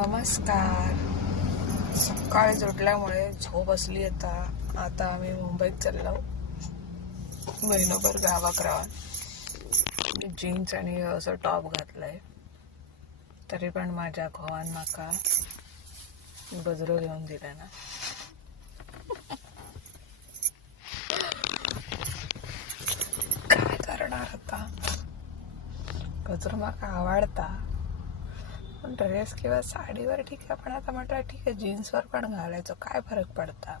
नमस्कार. सकाळी जोडल्यामुळे झोप असली आता आम्ही मुंबईत चाललो. महिनाभर गावाकरावा जीन्स आणि असं टॉप घातलंय, तरी पण माझ्या घोवान माका गजरो घेऊन दिला ना. काय करणार आता, गजरो माका आवडता पण ड्रेस किंवा साडीवर ठीक आहे, पण आता म्हटलं ठीक आहे जीन्सवर पण घालायचो, काय फरक पडता.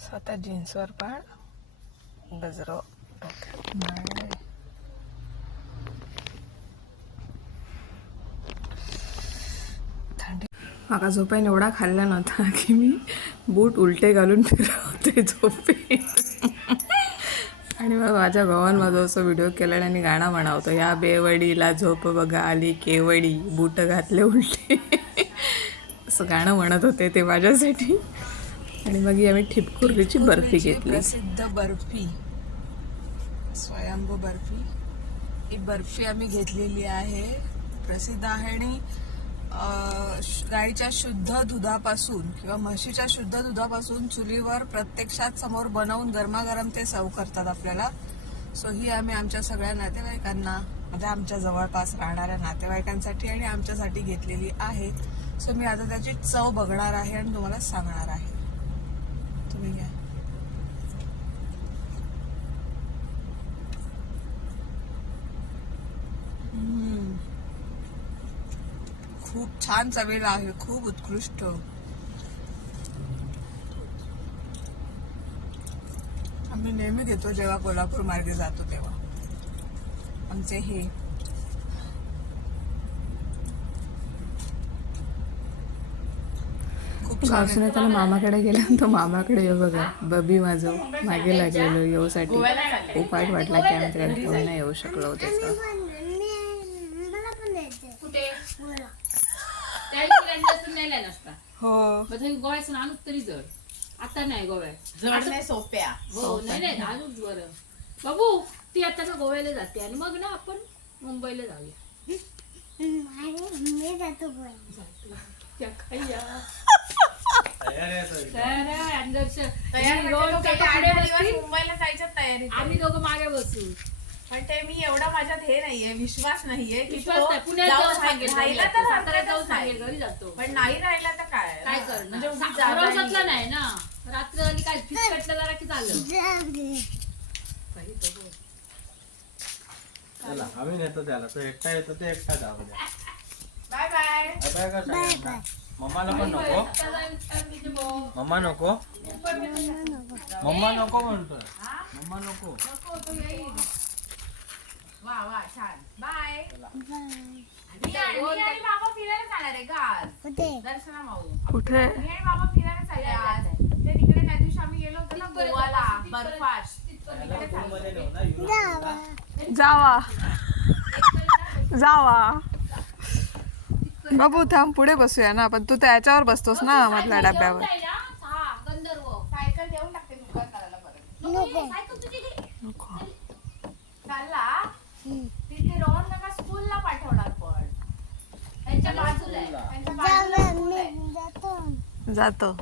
स्वतः जीन्सवर पण गजरो थंडी. माका झोपेन एवढा खाल्ला नव्हता की मी बूट उलटे घालून फिरवते झोपे. आणि मग माझ्या भावान माझा असं व्हिडिओ केला आणि गाणं म्हणावतो, या बेवडीला झोप बघा आली केवडी, बूट घातले उलटे. असं गाणं म्हणत होते ते माझ्यासाठी. आणि मग आम्ही ठिपकुर्लीची बर्फी घेतली. प्रसिद्ध बर्फी, स्वयंभू बर्फी. ही बर्फी आम्ही घेतलेली आहे, प्रसिद्ध आहे. आणि गाईच्या शुद्ध दुधापासून किंवा म्हशीच्या शुद्ध दुधापासून चुलीवर प्रत्यक्षात समोर बनवून गरमागरम ते सर्व करतात आपल्याला. सो ही आम्ही आमच्या सगळ्या नातेवाईकांना, म्हणजे आमच्या जवळपास राहणाऱ्या नातेवाईकांसाठी आणि आमच्यासाठी घेतलेली आहे. सो मी आता त्याची चव बघणार आहे आणि तुम्हाला सांगणार आहे. तुम्ही घ्या. खूप छान चवेला आहे, खूप उत्कृष्ट. आम्ही नेहमी घेतो जेव्हा कोल्हापूर मार्गे जातो तेव्हा. आमचे हे गावसने त्याला मामाकडे गेला, तो मामाकडे येऊ बघा. बबी माझं मागे लागलेलो येऊसाठी. खूप वाईट वाटला की आम्ही त्याला घेऊन नाही येऊ शकलो. त्याचं हो गोव्यासून आणू तरी जड, आता नाही गोव्या जड नाही, सोप्या. हो नाही आणूच बरं बाबू. ती आता ना गोव्याला जाते आणि मग ना आपण मुंबईला जाऊया. मुंबईला जायच्या तयारी, आम्ही दोघं मागे बसू. पण ते मी एवढा माझ्यात हे नाहीये, विश्वास नाहीये की पुण्यात जाऊन सांगेल, राहिला तर साताऱ्यात जाऊन सांगेल, घरी जातो. पण नाही राहिला तर काय करणार, म्हणजे भरोसातलं नाही ना. रात्र आणि काय फिसकटलं जरा की चाललं. चला आम्ही नेतो त्याला, तो एकटा येतो ते एकटा जाऊ द्या. Bye bye bye bye. मम्माला पण नको, मम्मा नको, मम्मा नको म्हणतोय, मम्मा नको. वा वा छान. बाय. मी आणि बाबा फिरायला जाणार आहे का आज? दर्शना माऊ कुठे? मी आणि बाबा फिरायला चालले आज. ते तिकडे त्या दिवशी आम्ही गेलो होतो ना गोवाला, बर्फात. जावा जावा. बाबू थांब, पुढे बसूया ना आपण. तू त्याच्यावर बसतोस ना मधल्या डब्यावर. सायकल देऊन टाकते दुकान करायला परत. चालला तिथे रोहन नका स्कूलला पाठवणार, पण त्यांच्या बाजूला जातो.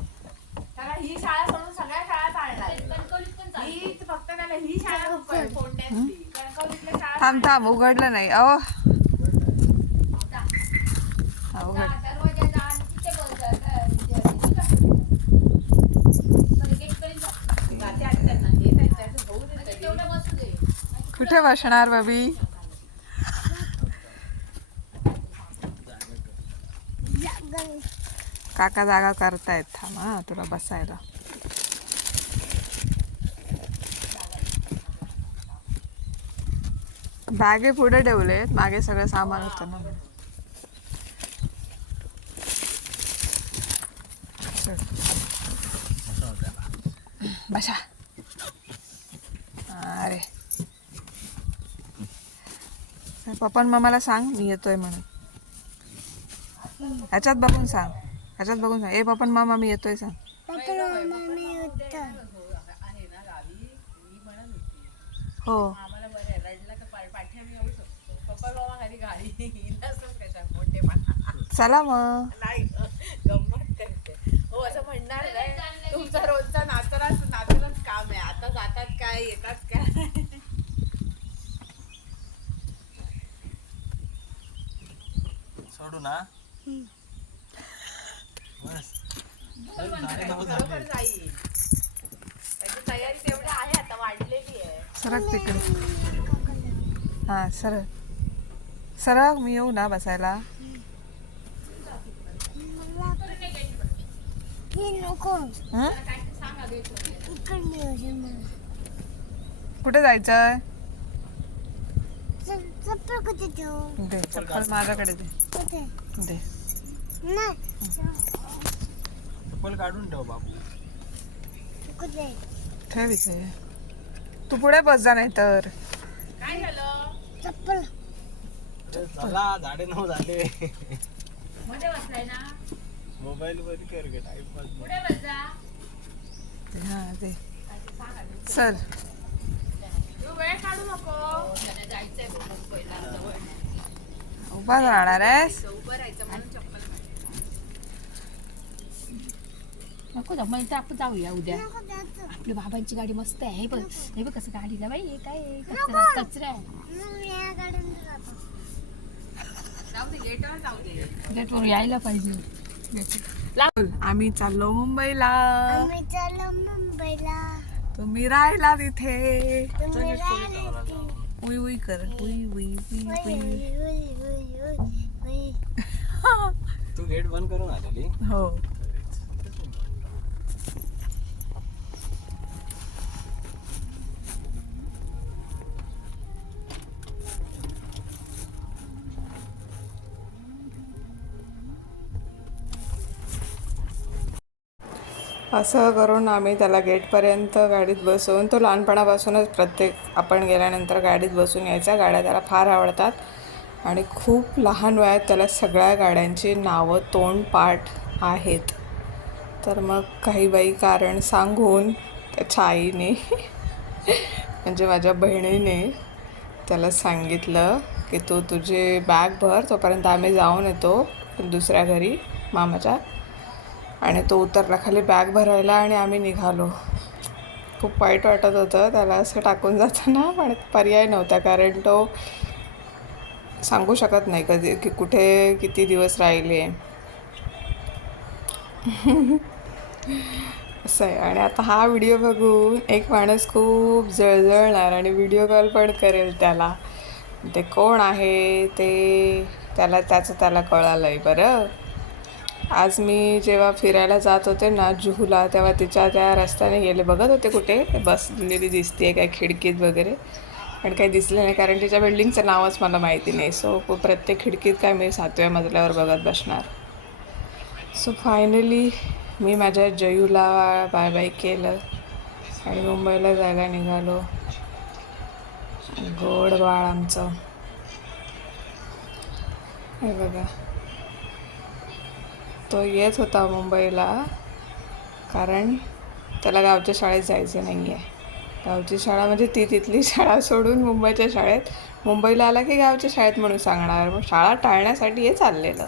त्याला ही शाळा सोडून सगळ्या शाळा चालणार. ही फक्त त्याला ही शाळा कोणत्याची कणकवलीतल्या शाळा. थांब थांब, उघडलं नाही. अहो उघड. कुठे बसणार बाबी? काका जागा करतायत. थांब हा, तुला बसायला. बॅगे पुढे ठेवलेत, मागे सगळं सामान होतं ना. बसा. अरे पप्पा मम्माला सांग मी येतोय म्हणून. ह्याच्यात बघून सांग, ह्याच्यात बघून सांग. ए पप्पा मामा मी येतोय सांग. हो आम्हाला बरं रडला तर पाठी आम्ही येऊ शकतो. पप्पा मामा खाली गाडी कशा मोठे चला मग. नाही गंमत करते हो असं म्हणणार नाही तुमचा रोजचा नाचूनच काम आहे आता जातात काय येतात काय सोडू ना बस बरोबर जाईल त्याची तयारी तेवढी आहे आता वाढलेली आहे सरक तिकडे. हा सरक सरक, मी येऊ ना बसायला. हं? कुठे जायचंय? दे चप्पल माझ्याकडे दे. दे चप्पल काढून ठेव बाबू. ठेव इथे. तू पुढे बस जा नाही तर. काय झालं चला 9:30 झाले. मध्ये बसलाय ना मोबाईल मध्ये कर गे टाइमपास. पुढे बस जा. हा दे चल. तू वेळ काढू नको जायचंय मुंबईला. उभा राहणार आहेस? उभं राहायचं म्हणून चप्पल नको जा म्हणजे आपण जाऊया उद्या. आपल्या बाबांची गाडी मस्त आहे. हे बघ कसं गाडीला बाई हे काय आहे? कचरा आहे. जाऊ दे गेटवर जाऊ दे गेटवर यायला पाहिजे. आम्ही चाललो मुंबईला. तुम्ही राहिला तिथे. उई उई कर. उई उई उई उई. तू गेट बंद करून आलेली. हो. असं करून आम्ही त्याला गेटपर्यंत गाडीत बसवून, तो लहानपणापासूनच प्रत्येक आपण गेल्यानंतर गाडीत बसून यायचा. गाड्या त्याला फार आवडतात आणि खूप लहान वयात त्याला सगळ्या गाड्यांची नावं तोंडपाठ आहेत. तर मग काही बाई कारण सांगून त्याच्या आईने म्हणजे माझ्या बहिणीने त्याला सांगितलं की तू तुझे बॅग भर, तोपर्यंत आम्ही जाऊन येतो दुसऱ्या घरी मामाच्या. आणि तो उतरला खाली बॅग भरायला आणि आम्ही निघालो. खूप वाईट वाटत होतं त्याला असं टाकून जाताना, पण पर्याय नव्हता कारण तो सांगू शकत नाही कधी की कुठे किती दिवस राहिले. असं आहे. आणि आता हा व्हिडिओ बघून एक माणूस खूप जळजळणार आणि व्हिडिओ कॉल पण करेल त्याला. ते कोण आहे ते त्याला कळालं आहे. बरं, आज मी जेव्हा फिरायला जात होते ना जुहूला, तेव्हा तिच्या त्या रस्त्याने गेले, बघत होते कुठे बसलेली दिसते काय खिडकीत वगैरे, पण काही दिसलं नाही कारण तिच्या बिल्डिंगचं नावच मला माहिती नाही. सो प्रत्येक खिडकीत काय मी 7व्या मजल्यावर बघत बसणार. सो फायनली मी माझ्या जयूला बाय बाय केलं आणि मुंबईला जायला निघालो. गोड बाळ आमचं. हे बघा, तो येत होता मुंबईला कारण त्याला गावच्या शाळेत जायचं नाही आहे. गावची शाळा म्हणजे ती तिथली शाळा सोडून मुंबईच्या शाळेत, मुंबईला आला की गावच्या शाळेत म्हणून सांगणार. मग शाळा टाळण्यासाठी हे चाललेलं.